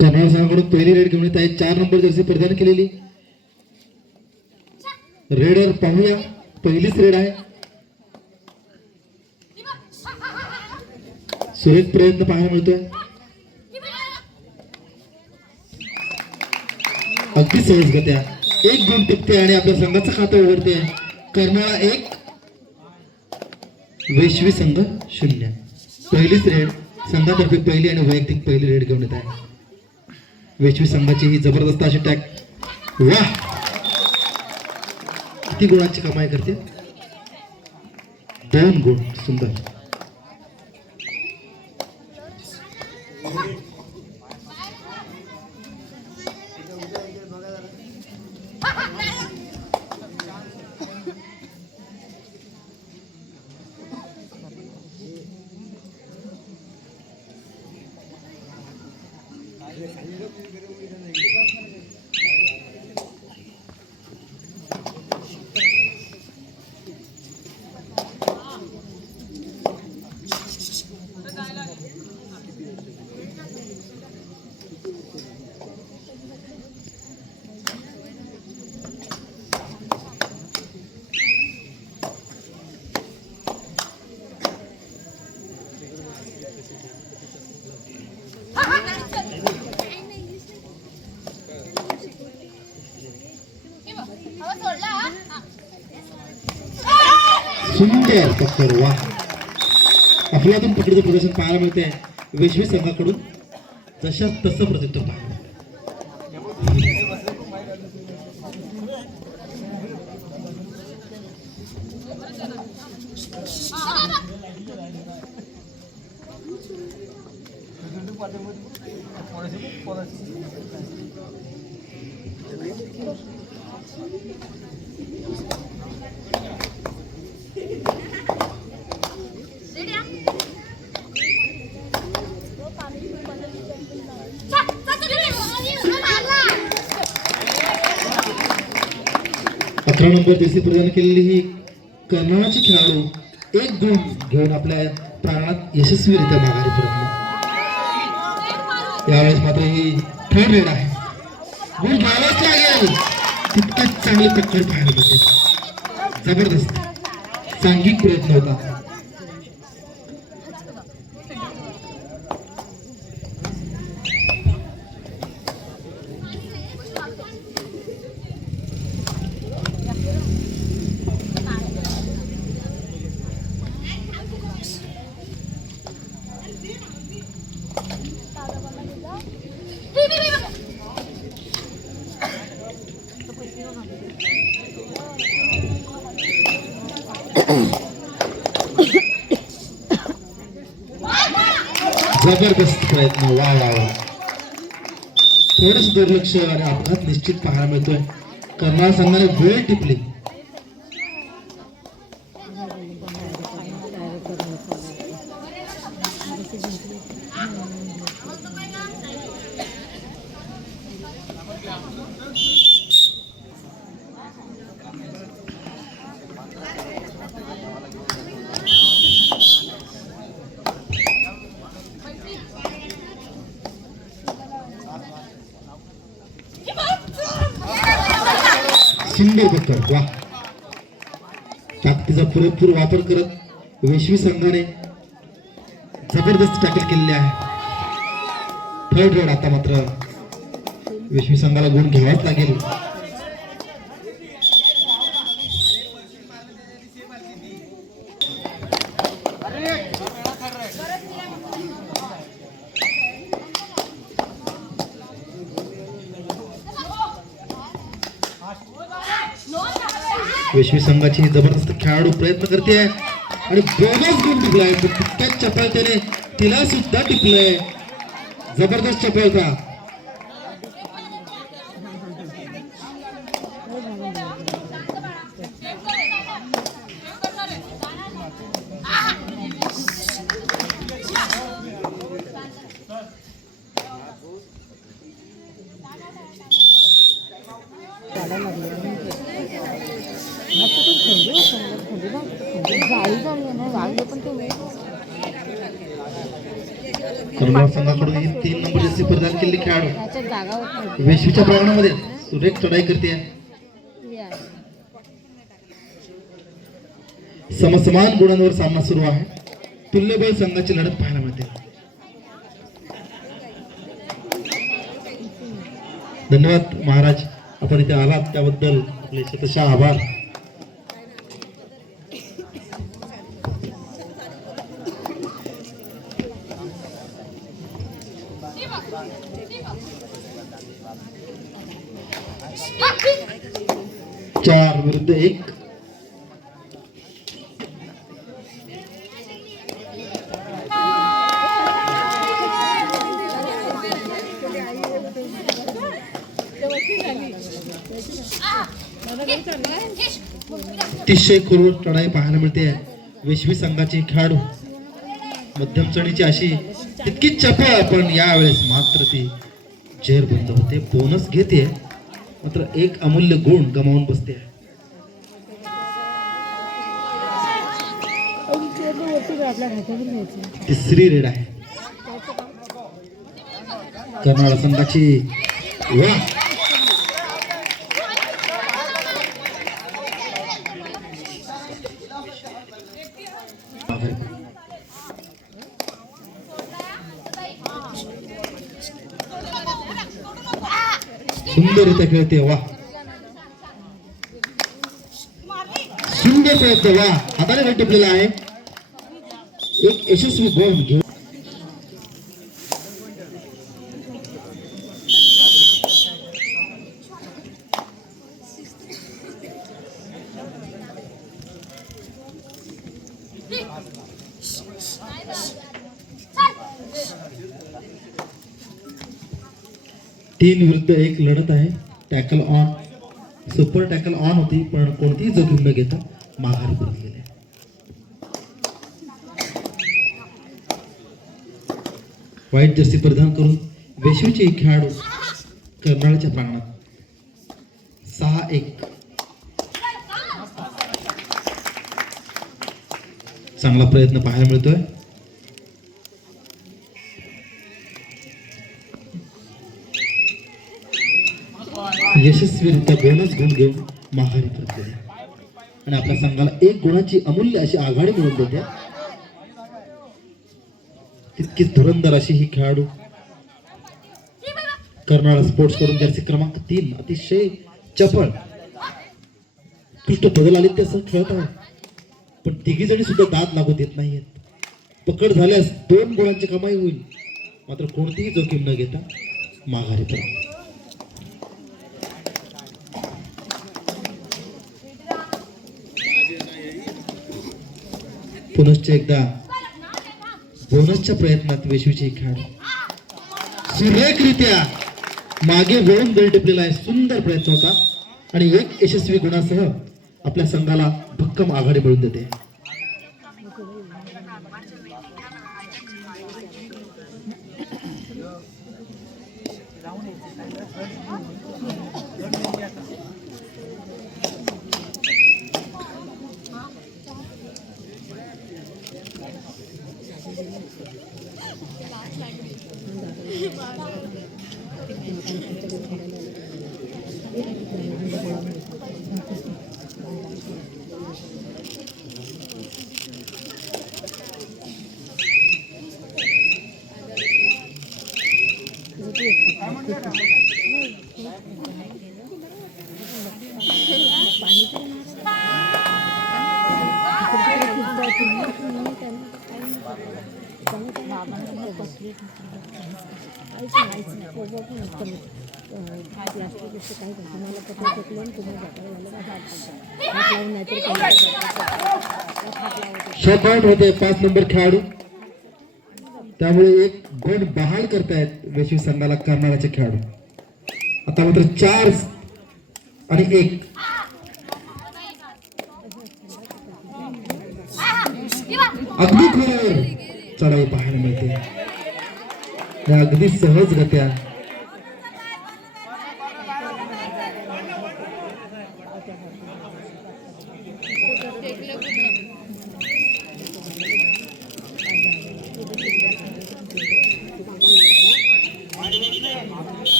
कर्नाटक संघाकडून पहिली रेड घेऊन येत आहे 4 नंबर जर्सी प्रदान केलेली रेडर पाहूया पहिलीच रेड आहे सुरेख प्रयत्न पाहायला मिळतोय अगदी सहजगत्या एक गुण टिकते आणि आपल्या संघाचं खातं उघडते कर्नाळा 1 वैश्वी संघ 0 पहिलीच रेड संघातर्फे पहिली आणि वैयक्तिक पहिली रेड घेऊन येत आहे वैश्वी संघाची ही जबरदस्त अशी टॅक वाह किती गुणांची कमाई करते 2 गुण सुंदर सुंदर पकड वा अफलातून पकडीचं प्रदर्शन पाहायला मिळते वैश्वी संघाकडून जशा तसं प्रत्युत्तर पाहायला अकरा नंबर जर्सी प्रदान केलेली ही कर्नाटकची खेळाडू 1 गुण घेऊन आपल्या प्राणात यशस्वीरित्या माघारी परतले यावेळेस मात्र ही थर्ड रेड आहे गुण घ्यावाच लागेल तितकंच चांगली पकड पाहायला मिळते जबरदस्त सांघिक प्रयत्न होता जबरदस्त प्रयत्न वा वा वा थोडंच दुर्लक्ष आणि अपघात निश्चित पाहायला मिळतोय कर्नाटक संघाने वेळ टिपली सुंदर पकड वा ताकदीचा पुरेपूर वापर करत वैश्वी संघाने जबरदस्त टॅकल केलेले आहे थर्ड रेड आता मात्र वैश्वी संघाला गुण घ्यावाच लागेल वैश्वी संघाची जबरदस्त खेळाडू प्रयत्न करते आणि बोनस गुण टिपलाय तितक्याच चपळतेने तिला सुद्धा टिपलंय जबरदस्त चपळता कर्नाटक संघाकडून 3 नंबर जर्सी परिधान केलेली खेळाडू त्याच्यात जागा होत नाही. वेशवीच्या प्रांगणामध्ये सुरेख चढाई करते. या. समसमान गुणांवर सामना सुरू आहे. तुल्यबळ संघाची लढत पाहायला मिळते. धन्यवाद महाराज, आपण इथे आलात त्याबद्दल आपले शतशः आभार. चार विरुद्ध एक. अतिशय खोलवर चढाई पाहायला मिळते. वेशवी संघाची खेळाडू मध्यम चढीची अशी तितकी चपळ, पण यावेळेस मात्र ती जेर बंद होते. बोनस घेते मात्र एक अमूल्य गुण गमावून बसते. तिसरी रेड आहे कर्नाटक संघाची. वा, सुंदररित्या खेळते. वा, सुंदर प्रयत्न. वा, हाताने वेळ टिपलेला आहे. एक यशस्वी गोल घेऊन तीन विरुद्ध एक लढत आहे. Tackle on, super tackle on होती, पण कोणतीही जोखीम न घेता माघारी परत गेले. व्हाईट जर्सी परिधान करून वेशवीचे खेळाडू कर्नाळच्या प्रांगणात. 6-1. चांगला प्रयत्न पाहायला मिळतोय. यशस्वीरित्या बोनस गुण घेऊन माघारी परत गेले आणि आपल्या संघाला एक गुणाची अमूल्य अशी आघाडी मिळवून देते. तितकीच धुरंधर अशी ही खेळाडू कर्नाटक स्पोर्ट्स कडून जर्सी क्रमांक 3 अतिशय चपळ उत्कृष्ट बदल आले त्यासह खेळत आहे, पण तिघी जणी सुद्धा दाद लागू देत नाहीयेत. पकड झाल्यास 2 गुणांची कमाई होईल, मात्र कोणतीही जोखीम न घेता माघारी परत. पुनश्च एकदा बोनसच्या प्रयत्नात वेशवीचे खेळाडू सुरेखरित्या मागे वळून बेल टिपलेला आहे. सुंदर प्रयत्न होता आणि एक यशस्वी गुणासह आपल्या संघाला भक्कम आघाडी मिळवून देते. शॉट आउट होते 5 नंबर खेळाडू, त्यामुळे एक गुण बहाल करतायत वेशवी संघाला कर्नाटकचे खेळाडू. आता मात्र 4 आणि 1. अगदी खोलावर चढाई पाहायला मिळते. अगदी सहज गत्या